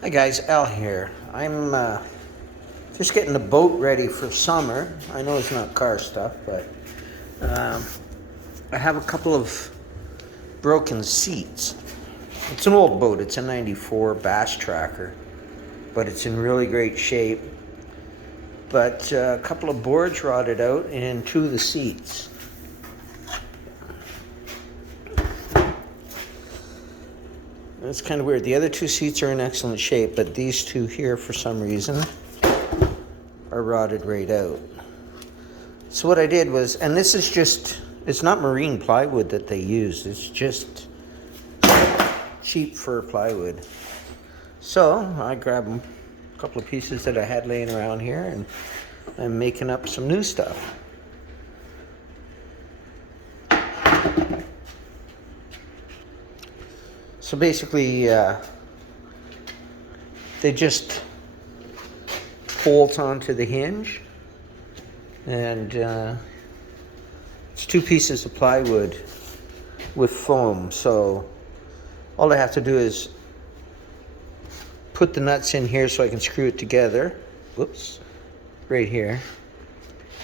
Hi guys, Al here. I'm just getting the boat ready for summer. I know it's not car stuff, but um, I have a couple of broken seats. It's an old boat. It's a 94 Bass Tracker, but it's in really great shape. But a couple of boards rotted out in two of the seats. That's kind of weird. The other two seats are in excellent shape, but these two here, for some reason, are rotted right out. So what I did was, and this is just, it's not marine plywood that they used. It's just cheap fir plywood. So I grabbed a couple of pieces that I had laying around here, and I'm making up some new stuff. So basically, they just bolt onto the hinge, and it's two pieces of plywood with foam. So all I have to do is put the nuts in here so I can screw it together. Whoops, right here.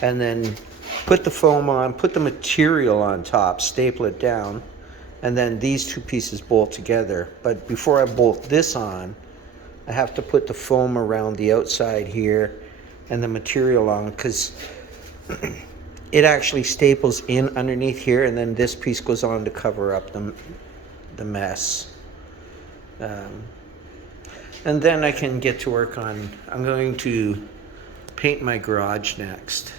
And then put the foam on, put the material on top, staple it down, and then these two pieces bolt together. But before I bolt this on, I have to put the foam around the outside here and the material on, because it actually staples in underneath here, and then this piece goes on to cover up the mess. And then I can get to work on, I'm going to paint my garage next.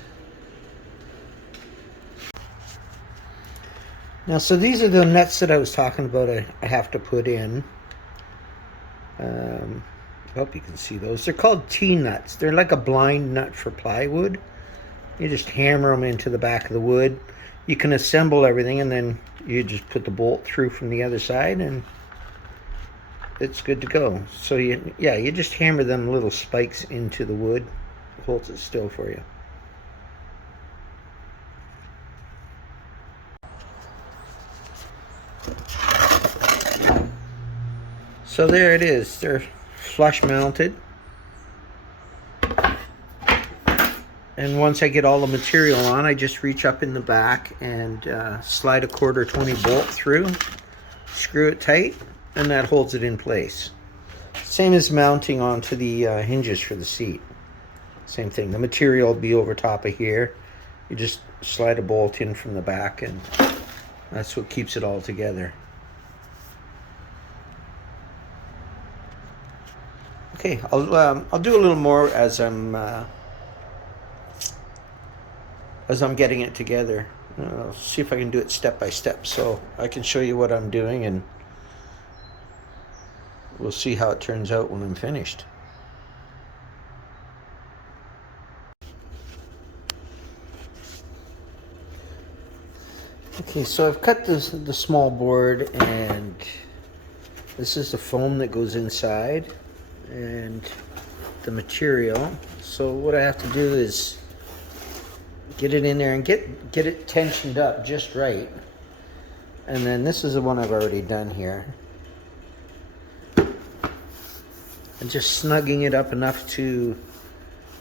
Now, so these are the nuts that I was talking about I have to put in. I hope you can see those. They're called T-nuts. They're like a blind nut for plywood. You just hammer them into the back of the wood. You can assemble everything, and then you just put the bolt through from the other side, and it's good to go. So you just hammer them little spikes into the wood. It holds it still for you. So there it is. They're flush mounted. And once I get all the material on, I just reach up in the back and slide a 1/4 20 bolt through, screw it tight, and that holds it in place. Same as mounting onto the hinges for the seat. Same thing. The material will be over top of here. You just slide a bolt in from the back, and that's what keeps it all together. Okay, I'll do a little more as I'm getting it together. I'll see if I can do it step by step, so I can show you what I'm doing, and we'll see how it turns out when I'm finished. Okay, so I've cut the small board, and this is the foam that goes inside and the material. So what I have to do is get it in there and get it tensioned up just right. And then this is the one I've already done here. And just snugging it up enough to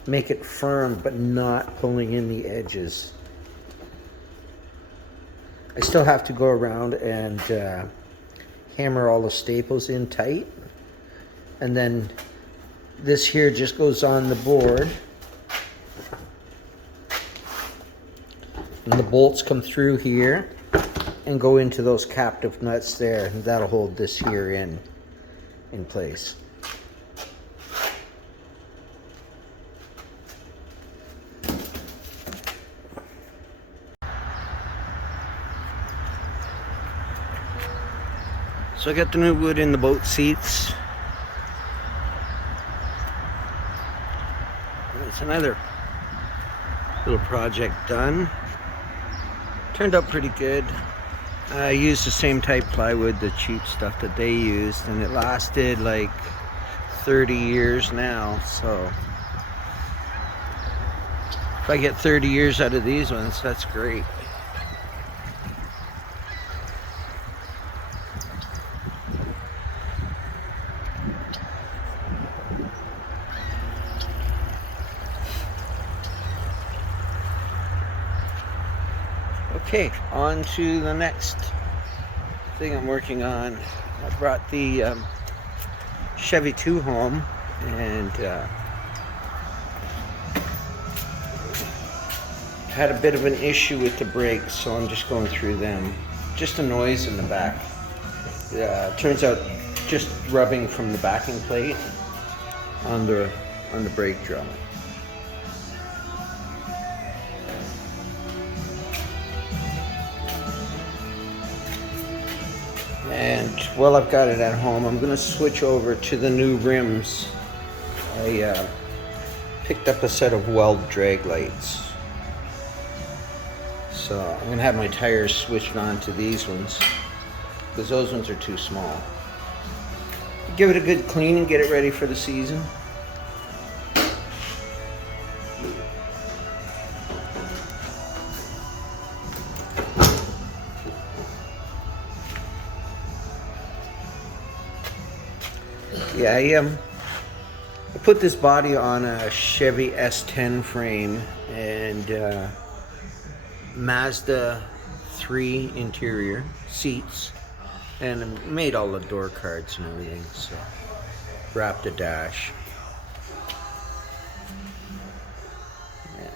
make it firm, but not pulling in the edges. I still have to go around and hammer all the staples in tight. And then this here just goes on the board. And the bolts come through here and go into those captive nuts there, and that'll hold this here in place. So I got the new wood in the boat seats. It's another little project done. Turned out pretty good. I used the same type plywood, the cheap stuff that they used, and it lasted like 30 years now. So if I get 30 years out of these ones, that's great. Okay, on to the next thing I'm working on. I brought the Chevy 2 home, and had a bit of an issue with the brakes, so I'm just going through them. Just a noise in the back. Turns out just rubbing from the backing plate on the brake drum. And while I've got it at home, I'm going to switch over to the new rims. I picked up a set of Weld drag lights. So I'm going to have my tires switched on to these ones, because those ones are too small. Give it a good clean and get it ready for the season. Yeah, I put this body on a Chevy S10 frame and Mazda 3 interior seats, and made all the door cards and everything, so wrapped a dash. Yeah.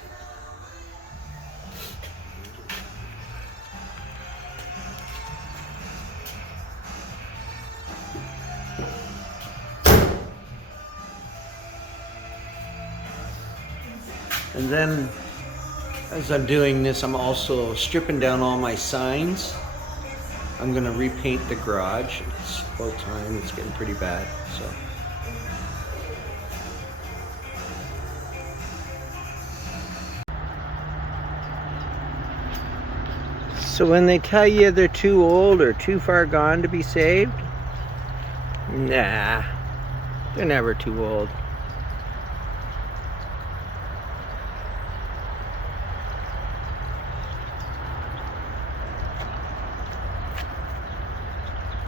And then, as I'm doing this, I'm also stripping down all my signs. I'm gonna repaint the garage. It's about time, it's getting pretty bad, So when they tell you they're too old or too far gone to be saved, nah, they're never too old.